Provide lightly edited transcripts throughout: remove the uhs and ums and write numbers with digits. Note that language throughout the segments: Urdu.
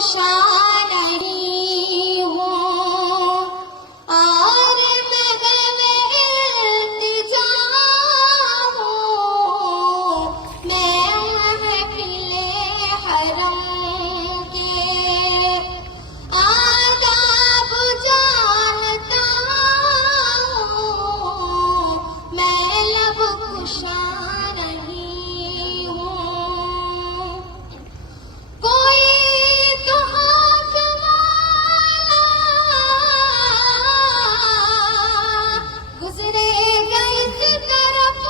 کشا نہیں ہوں اور میں التجا ہوں میں محفل حرم کے آداب جانتا ہوں میں لب کشا نہیں ہوں کوئی تو حاکم گزرے گا اس طرف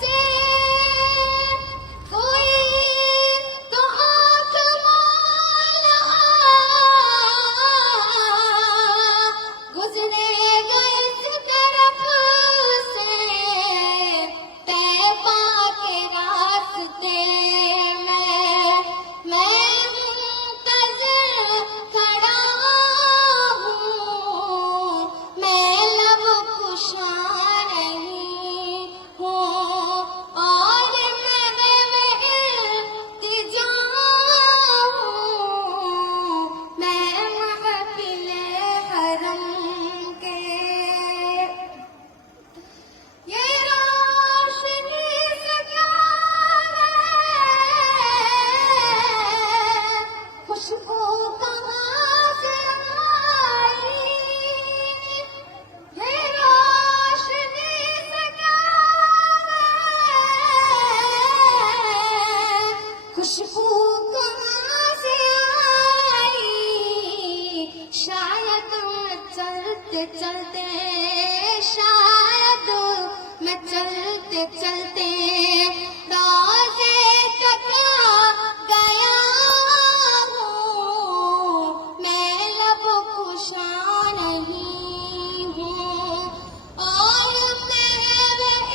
سے کوئی تو حاکم گزرے گا اس طرف سے طیبہ کے راستے میں منتظر کھڑا ہوں میں لب کشا نہیں ہوں اور میں التجا ہوں میں محفل حرم کے یہ روشنی سے پیار ہے خوشبو کہاں سے آئی یہ روشنی سے پیار ہے خوشبو کہاں سے آئی شاید میں چلتے چلتے شاید میں چلتے چلتے روضے تک گیا ہوں میں لب کشا نہیں ہوں اور میں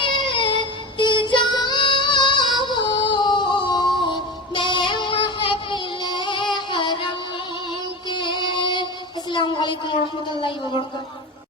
التجا ہوں میں محفل حرم کے۔ السلام علیکم ورحمۃ اللہ وبرکاتہ۔